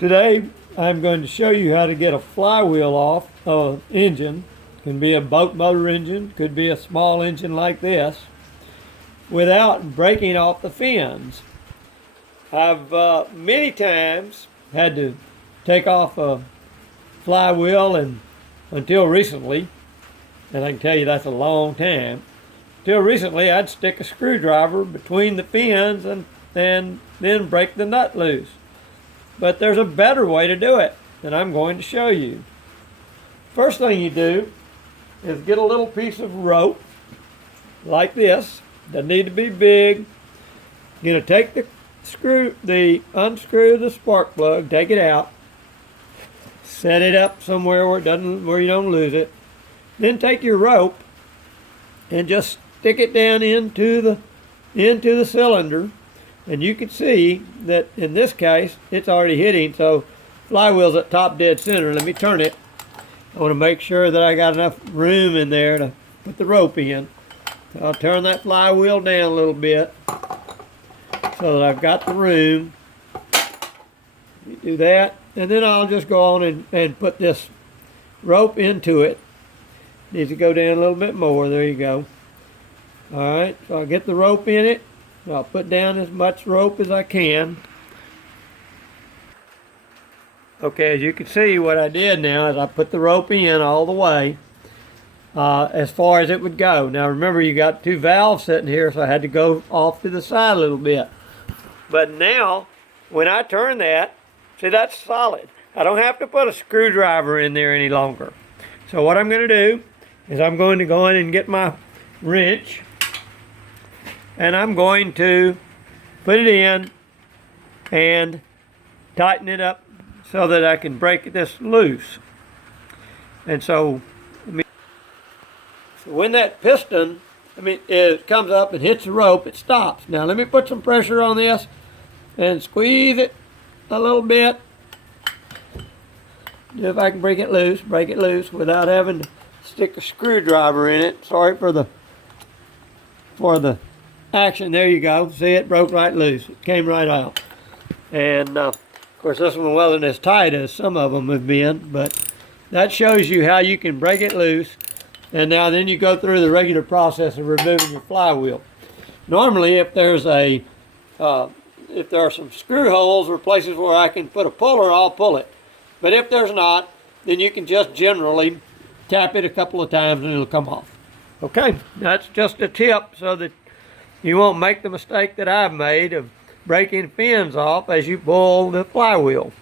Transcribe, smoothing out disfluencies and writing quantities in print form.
Today I'm going to show you how to get a flywheel off of an engine. It can be a boat motor engine, could be a small engine like this, without breaking off the fins. I've many times had to take off a flywheel, and until recently, and I can tell you that's a long time, until recently I'd stick a screwdriver between the fins and then break the nut loose. But there's a better way to do it, and I'm going to show you. First thing you do is get a little piece of rope like this. Doesn't need to be big. You're going to take unscrew the spark plug, take it out, set it up somewhere where you don't lose it. Then take your rope and just stick it down into the cylinder. And you can see that in this case, it's already hitting, so flywheel's at top dead center. Let me turn it. I want to make sure that I got enough room in there to put the rope in. So I'll turn that flywheel down a little bit so that I've got the room. Do that, and then I'll just go on and put this rope into it. Needs to go down a little bit more. There you go. All right, so I'll get the rope in it. I'll put down as much rope as I can. Okay, as you can see, what I did now is I put the rope in all the way as far as it would go. Now remember, you got two valves sitting here, so I had to go off to the side a little bit. But now, when I turn that, see, that's solid. I don't have to put a screwdriver in there any longer. So what I'm going to do is I'm going to go in and get my wrench, and I'm going to put it in and tighten it up so that I can break this loose. And so when that piston, it comes up and hits the rope, it stops. Now let me put some pressure on this and squeeze it a little bit. See if I can break it loose without having to stick a screwdriver in it. Sorry for the action. There you go. See, it broke right loose. It came right out. And of course, this one wasn't as tight as some of them have been, but that shows you how you can break it loose. And now then you go through the regular process of removing your flywheel. Normally, if there are some screw holes or places where I can put a puller, I'll pull it. But if there's not, then you can just generally tap it a couple of times and it'll come off. Okay, that's just a tip so that you won't make the mistake that I've made of breaking fins off as you pull the flywheel.